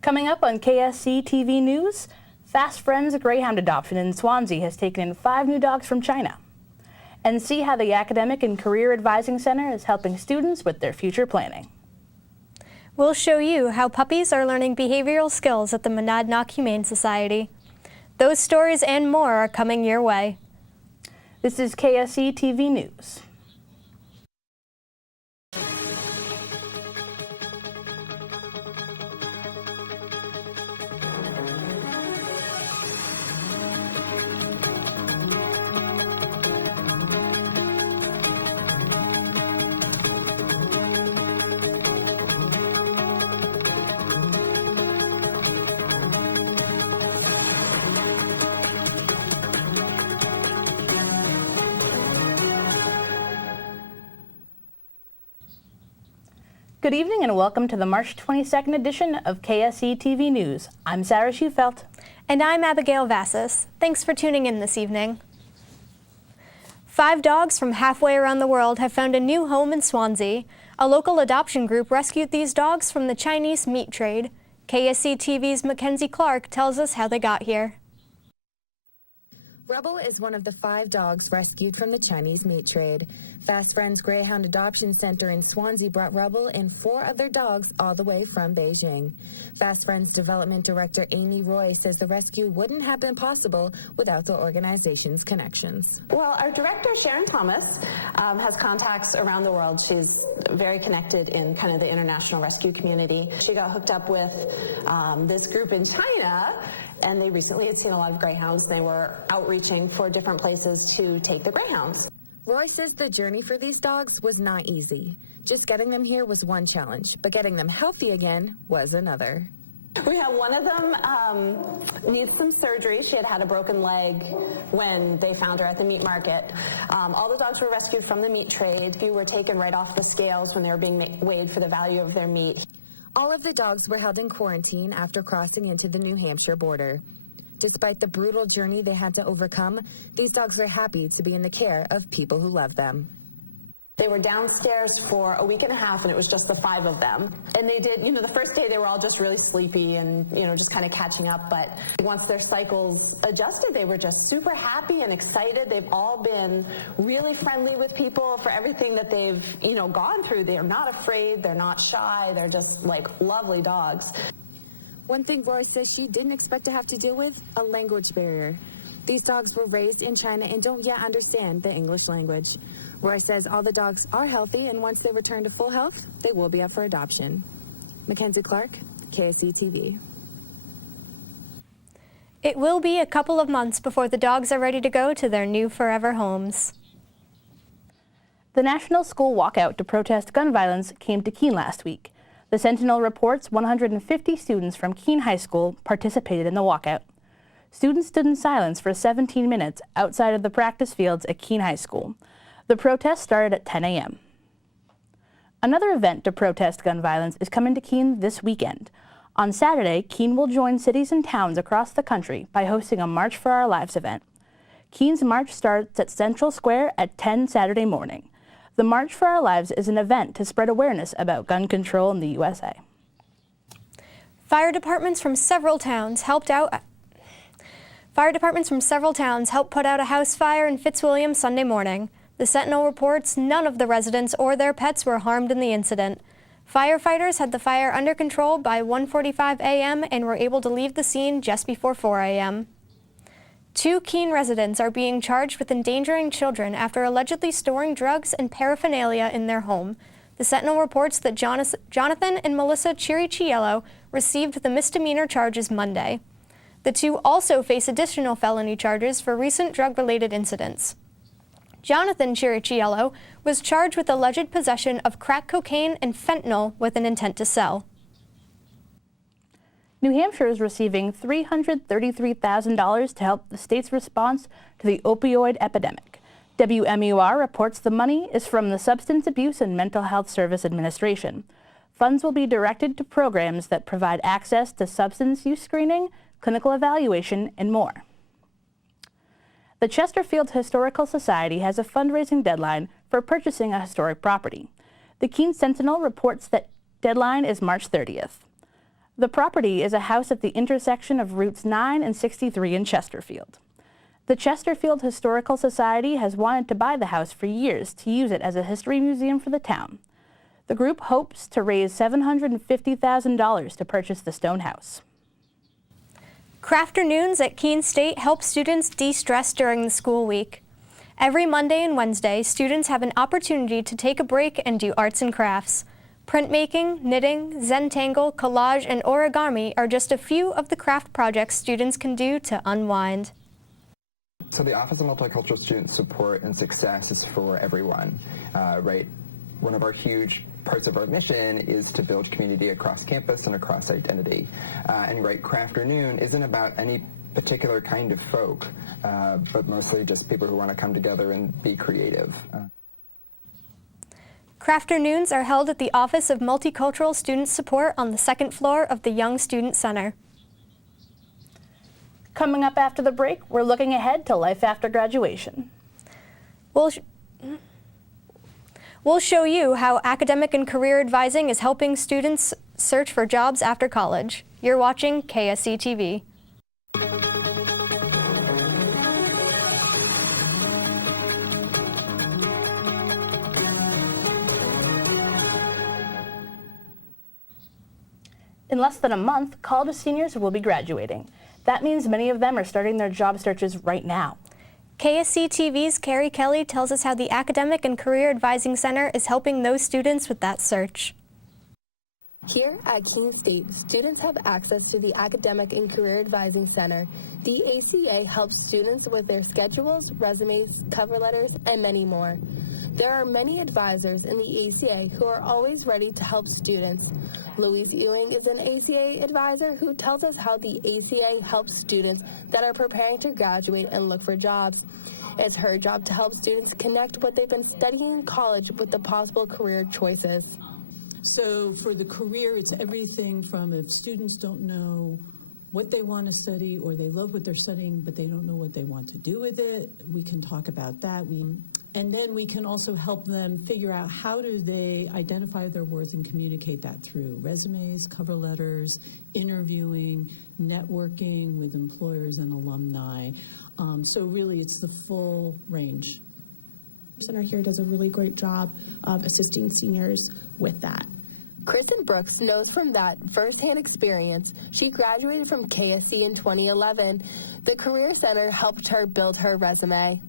Coming up on KSC TV News, Fast Friends Greyhound adoption in Swansea has taken in 5 new dogs from China. And see how the Academic and Career Advising Center is helping students with their future planning. We'll show you how puppies are learning behavioral skills at the Monadnock Humane Society. Those stories and more are coming your way. This is KSC TV News. Good evening and welcome to the March 22nd edition of KSC TV News. I'm Sarah Schufelt. And I'm Abigail Vassis. Thanks for tuning in this evening. 5 dogs from halfway around the world have found a new home in Swansea. A local adoption group rescued these dogs from the Chinese meat trade. KSC TV's Mackenzie Clark tells us how they got here. Rebel is one of the 5 dogs rescued from the Chinese meat trade. Fast Friends Greyhound Adoption Center in Swansea brought Rebel and 4 other dogs all the way from Beijing. Fast Friends Development Director Amy Roy says the rescue wouldn't have been possible without the organization's connections. Well, our director, Sharon Thomas, has contacts around the world. She's very connected in kind of the international rescue community. She got hooked up with this group in China, and they recently had seen a lot of greyhounds. They were outreaching for different places to take the greyhounds. Roy says the journey for these dogs was not easy. Just getting them here was one challenge, but getting them healthy again was another. We have one of them needs some surgery. She had had a broken leg when they found her at the meat market. All the dogs were rescued from the meat trade. A few were taken right off the scales when they were being weighed for the value of their meat. All of the dogs were held in quarantine after crossing into the New Hampshire border. Despite the brutal journey they had to overcome, these dogs are happy to be in the care of people who love them. They were downstairs for a week and a half, and it was just the 5 of them. And they did, the first day they were all just really sleepy and, just kind of catching up. But once their cycles adjusted, they were just super happy and excited. They've all been really friendly with people for everything that they've, gone through. They're not afraid. They're not shy. They're just like lovely dogs. One thing Roy says she didn't expect to have to deal with, a language barrier. These dogs were raised in China and don't yet understand the English language. Roy says all the dogs are healthy, and once they return to full health, they will be up for adoption. Mackenzie Clark, KSC TV. It will be a couple of months before the dogs are ready to go to their new forever homes. The National School Walkout to protest gun violence came to Keene last week. The Sentinel reports 150 students from Keene High School participated in the walkout. Students stood in silence for 17 minutes outside of the practice fields at Keene High School. The protest started at 10 a.m. Another event to protest gun violence is coming to Keene this weekend. On Saturday, Keene will join cities and towns across the country by hosting a March for Our Lives event. Keene's march starts at Central Square at 10 Saturday morning. The March for Our Lives is an event to spread awareness about gun control in the USA. Fire departments from several towns helped put out a house fire in Fitzwilliam Sunday morning. The Sentinel reports none of the residents or their pets were harmed in the incident. Firefighters had the fire under control by 1:45 a.m. and were able to leave the scene just before 4 a.m. 2 Keene residents are being charged with endangering children after allegedly storing drugs and paraphernalia in their home. The Sentinel reports that Jonathan and Melissa Chiriciello received the misdemeanor charges Monday. The 2 also face additional felony charges for recent drug-related incidents. Jonathan Chiriciello was charged with alleged possession of crack cocaine and fentanyl with an intent to sell. New Hampshire is receiving $333,000 to help the state's response to the opioid epidemic. WMUR reports the money is from the Substance Abuse and Mental Health Service Administration. Funds will be directed to programs that provide access to substance use screening, clinical evaluation, and more. The Chesterfield Historical Society has a fundraising deadline for purchasing a historic property. The Keene Sentinel reports that deadline is March 30th. The property is a house at the intersection of Routes 9 and 63 in Chesterfield. The Chesterfield Historical Society has wanted to buy the house for years to use it as a history museum for the town. The group hopes to raise $750,000 to purchase the stone house. Crafternoons at Keene State help students de-stress during the school week. Every Monday and Wednesday, students have an opportunity to take a break and do arts and crafts. Printmaking, knitting, Zentangle, collage, and origami are just a few of the craft projects students can do to unwind. So the Office of Multicultural Student Support and Success is for everyone, right? One of our huge parts of our mission is to build community across campus and across identity. And right, Crafternoon isn't about any particular kind of folk, but mostly just people who want to come together and be creative. Crafternoons are held at the Office of Multicultural Student Support on the second floor of the Young Student Center. Coming up after the break, we're looking ahead to life after graduation. We'll show you how academic and career advising is helping students search for jobs after college. You're watching KSC TV. In less than a month, college seniors will be graduating. That means many of them are starting their job searches right now. KSC TV's Carrie Kelly tells us how the Academic and Career Advising Center is helping those students with that search. Here at Keene State, students have access to the Academic and Career Advising Center. The ACA helps students with their schedules, resumes, cover letters, and many more. There are many advisors in the ACA who are always ready to help students. Louise Ewing is an ACA advisor who tells us how the ACA helps students that are preparing to graduate and look for jobs. It's her job to help students connect what they've been studying in college with the possible career choices. So for the career, it's everything from if students don't know what they want to study or they love what they're studying, but they don't know what they want to do with it, we can talk about that. And then we can also help them figure out how do they identify their worth and communicate that through resumes, cover letters, interviewing, networking with employers and alumni. So really it's the full range. The center here does a really great job of assisting seniors with that. Kristen Brooks knows from that firsthand experience. She graduated from KSC in 2011. The Career Center helped her build her resume.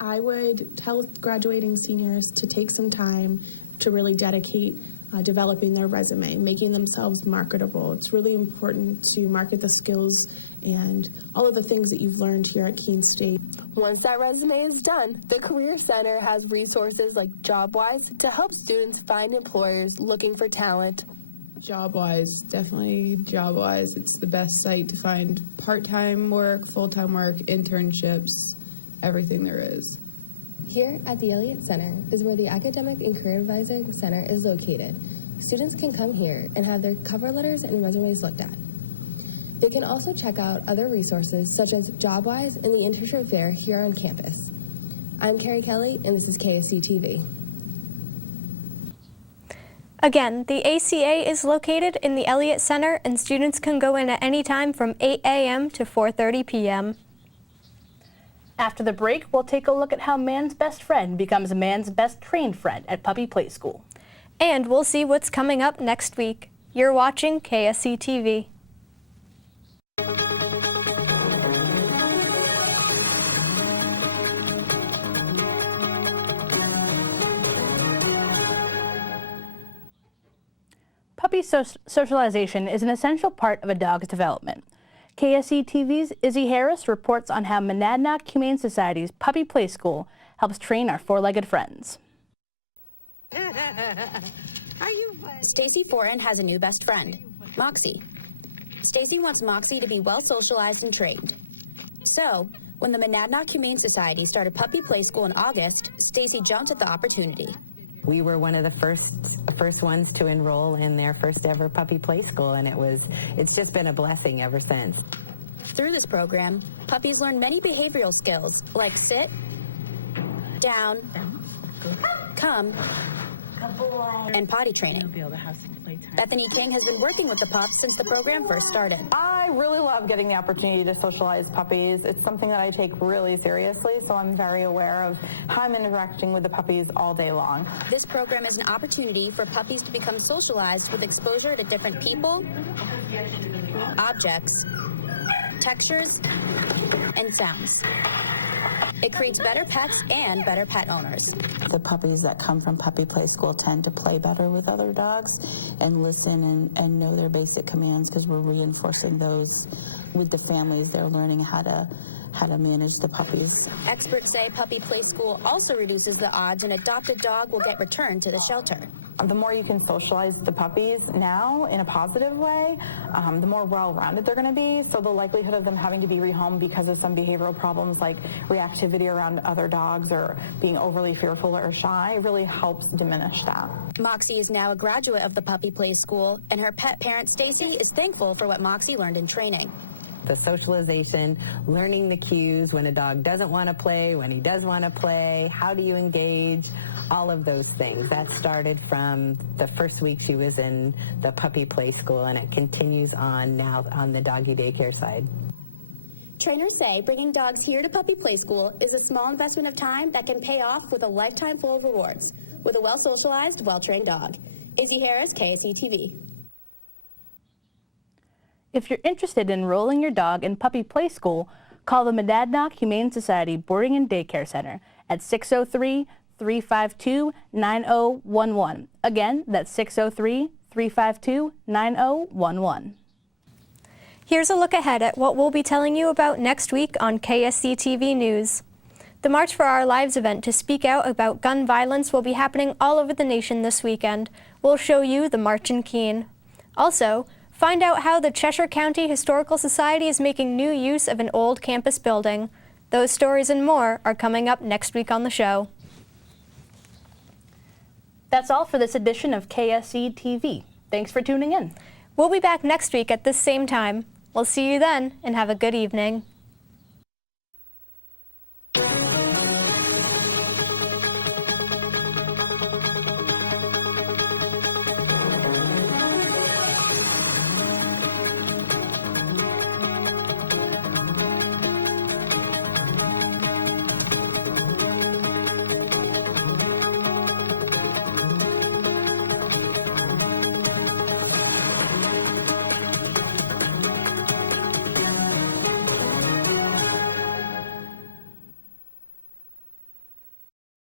I would tell graduating seniors to take some time to really dedicate developing their resume, making themselves marketable. It's really important to market the skills and all of the things that you've learned here at Keene State. Once that resume is done, the Career Center has resources like JobWise to help students find employers looking for talent. JobWise, definitely JobWise. It's the best site to find part-time work, full-time work, internships, everything there is. Here at the Elliott Center is where the Academic and Career Advising Center is located. Students can come here and have their cover letters and resumes looked at. They can also check out other resources such as JobWise and the internship fair here on campus. I'm Carrie Kelly, and this is KSC TV. Again, the ACA is located in the Elliott Center, and students can go in at any time from 8 a.m. to 4:30 p.m. After the break, we'll take a look at how man's best friend becomes man's best trained friend at Puppy Play School. And we'll see what's coming up next week. You're watching KSC TV. Puppy socialization is an essential part of a dog's development. KSC TV's Izzy Harris reports on how Monadnock Humane Society's Puppy Play School helps train our four-legged friends. Stacy Foran has a new best friend, Moxie. Stacy wants Moxie to be well socialized and trained. So, when the Monadnock Humane Society started Puppy Play School in August, Stacy jumped at the opportunity. We were one of the first ones to enroll in their first ever Puppy Play School, and it's just been a blessing ever since. Through this program, puppies learn many behavioral skills like sit, down, come, and potty training. Bethany King has been working with the pups since the program first started. I really love getting the opportunity to socialize puppies. It's something that I take really seriously, so I'm very aware of how I'm interacting with the puppies all day long. This program is an opportunity for puppies to become socialized with exposure to different people, objects, textures, and sounds. It creates better pets and better pet owners. The puppies that come from puppy play school tend to play better with other dogs and listen and know their basic commands, because we're reinforcing those with the families. They're learning how to manage the puppies. Experts say puppy play school also reduces the odds an adopted dog will get returned to the shelter. The more you can socialize the puppies now in a positive way, the more well-rounded they're going to be. So the likelihood of them having to be rehomed because of some behavioral problems like reactivity around other dogs or being overly fearful or shy really helps diminish that. Moxie is now a graduate of the puppy play school, and her pet parent Stacy is thankful for what Moxie learned in training. The socialization, learning the cues when a dog doesn't want to play, when he does want to play, how do you engage, all of those things. That started from the first week she was in the puppy play school, and it continues on now on the doggy daycare side. Trainers say bringing dogs here to puppy play school is a small investment of time that can pay off with a lifetime full of rewards with a well-socialized, well-trained dog. Izzy Harris, KSC TV. If you're interested in enrolling your dog in puppy play school, call the Monadnock Humane Society Boarding and Daycare Center at 603-352-9011. Again, that's 603-352-9011. Here's a look ahead at what we'll be telling you about next week on KSC TV News. The March for Our Lives event to speak out about gun violence will be happening all over the nation this weekend. We'll show you the March in Keene. Also, find out how the Cheshire County Historical Society is making new use of an old campus building. Those stories and more are coming up next week on the show. That's all for this edition of KSC TV. Thanks for tuning in. We'll be back next week at this same time. We'll see you then, and have a good evening.